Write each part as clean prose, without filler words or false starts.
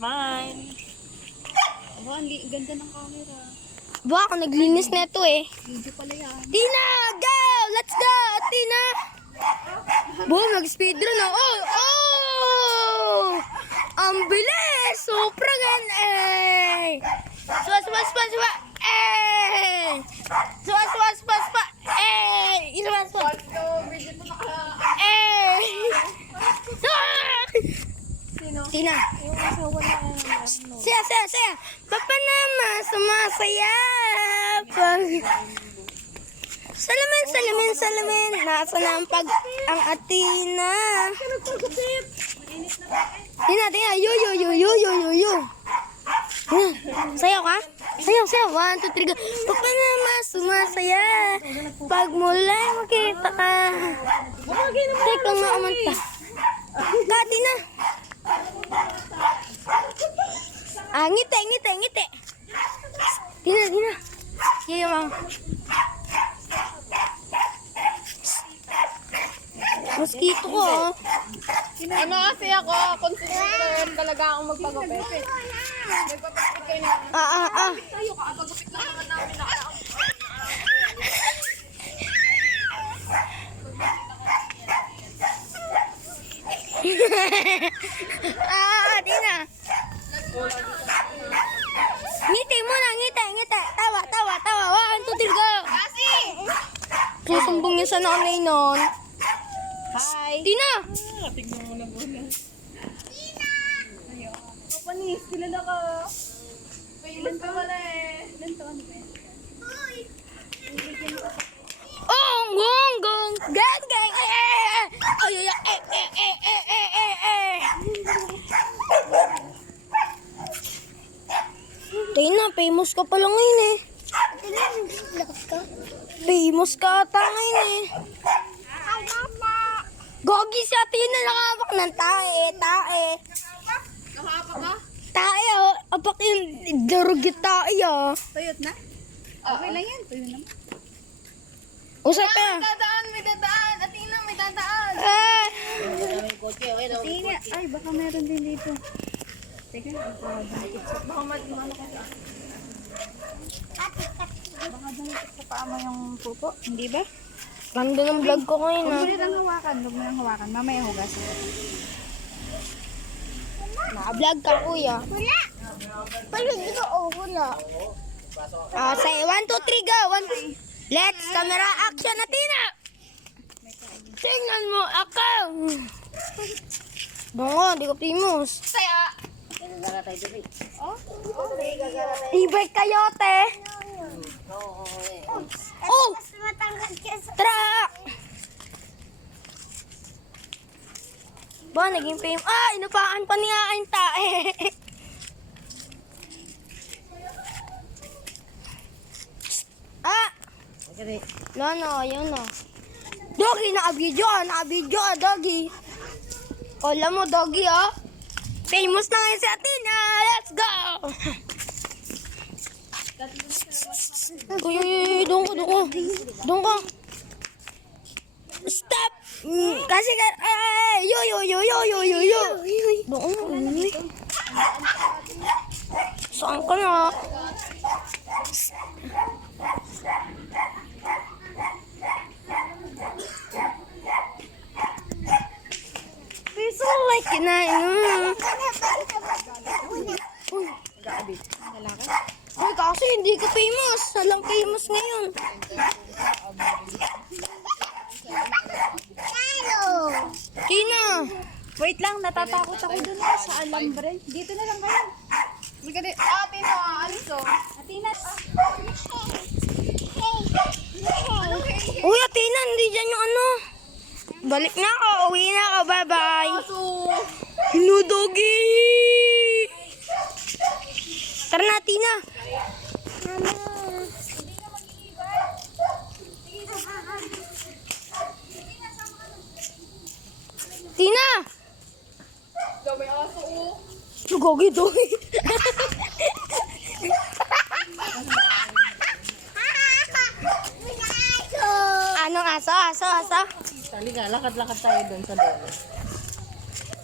Smile. Aba, ang ganda ng camera. Buwa ako naglinis na ito eh. Video pala yan. Tina, go! Let's go! Tina! Buwa, mag-speedrun na. Oh! Oh! Ang bilis! Supra gan eh! Swas! Eh! Swas! Eh! Iswas! Eh! Sino? Tina! Yung asawa na Saya! Papa naman, sumasaya! Salamin! Nasa na ang Atina? Tina! Yo! Sayaw ka? Sayaw! 1, 2, 3, go! Papa naman, sumasaya! Pag mula'y makita ka. Teka nga umanta. Tina! Ngiti. Tina. Yayo, ma'am. Mosquito ko, oh. Ano kasi ako, consistent talaga akong magpagupit. Nagpapagupit kayo na. Tayo ka, pagupit lang naman namin na. Tina. Ngiti muna, ngiti. Tawa. 1, 2, 3, go. Kasi! Susumbong niya sa nanay nun. Hi! Tina! Tignan mo na muna. Papanis, kilala ka. Famous ka pala eh. Ilan taon ba yan? Gong! Gang! Tina, famous ka pala ngayon eh. Famous ka ata ngayon eh. Gogi si Tina, nakabak ng tae. Nakapa ka? Tae, oh. Apak yung darugit tae, oh. Tuyot na? Okay lang yan, tuyo naman. Usap ka. May dadaan! Atina, may dadaan! Tingin, ay baka meron din dito. Teka, Baka madimano ka sa baka dito sa paa mo yung pupo, hindi ba? Ganda ng vlog ko ngayon, Huwag ah. mo nang hawakan. Mamaya hugasin. Naka-vlog ka, kuya. Wala. Say 1, 2, 3, go. 1, let's camera action na, Tina. Tingnan mo ako. Bungo, di ko famous. Saya! E-bike kayo, te. Oh! Tara! Ba, naging fame. Inupaan pa niya ang tae. No, yun no. Doggy, naka-video ka, doggy. O, alam mo, doggy, oh. Famous na ngayon si Atina. Let's go! Uy, doon ka. Stop! Kasi ka, yo. Doon. Saan ka na? Piso like kinain. Ay, kasi hindi ka famous. Walang famous ngayon. Tina! Wait lang, natatakot ako dun sa alambre. Dito na lang kayo. Tina, alis oh. Atina, Uy, Tina, hindi dyan yung ano. Balik na ako. Uwi na ako. Bye-bye. No, doggy! Tara na, Tina. Tina! May aso oh. Gogi, doggy. Anong aso? Halika, lakad-lakad tayo doon sa dulo.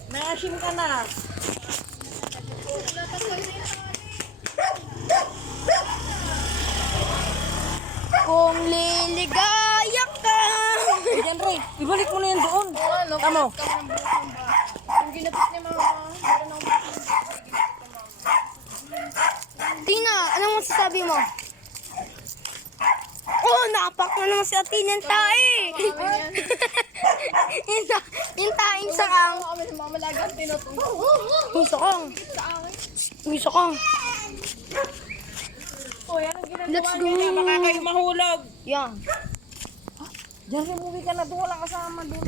May asim ka na. Kung liligaya ka. Yan, Ray. Ibalik mo na yan doon. Ano, Tamo. Yung ginapit ni mama. Meron akong Tina, anong masasabi mo? Oh, nakapak na naman si Atin yung tae. yung taing sakang. kami sa mama lagang tinutulog. Yung sakang. Yung sakang. Oh, yan ang ginagawa Let's go. niya. Baka kayo mahulog. Yan. Diyan, Ray, umuwi ka na doon. Walang kasama doon.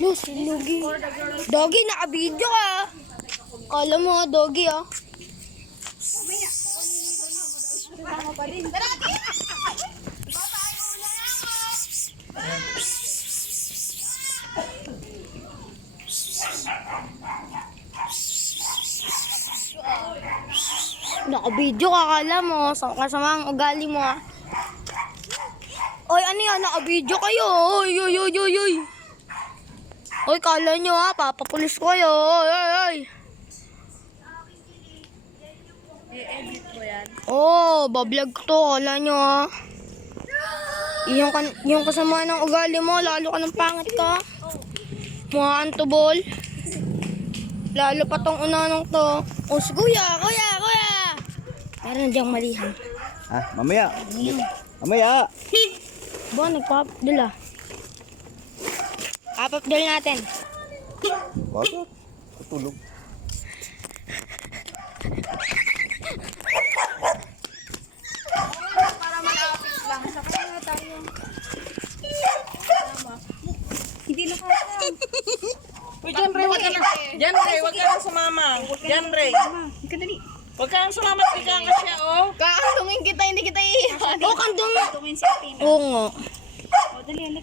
Los, Doggy. Doggy, naka-video ka. Kala mo, Doggy, ah. Naka-video ka, kala mo. Kasama ang ugali mo, ah. Oy, ano yan? Naka-video kayo. Oy, oy, oy, oy, oy. Oy, kala nyo, ha? Papapulis ko kayo. Oy, oy, oy. I-edit mo yan. Oh, bablog ko to. Kala nyo, ha? Yung kasama ng ugali mo, lalo ka ng pangit ka. Mga antubol. Lalo pa tong unanong to. Oh, si kuya, kuya, kuya. Meron diyang malihan. Ah, mamaya. Mamaya. Ba, nagpapdol ah. Papapdol natin. Bakit? Tutulog. Para malapit lang. Sa kanya tayo. Hindi na kaya. Uy, Jan, Ray, wag ka na. Jan, Ray, wag ka na sumama. Jan, Ray. Kadali. Wag ka na sumama. Tika ka siya, oh. Kaantungin kita, hindi kita iiwan. Oh, kandong. Tungin si Athena. Oo nga. O, dali, halika.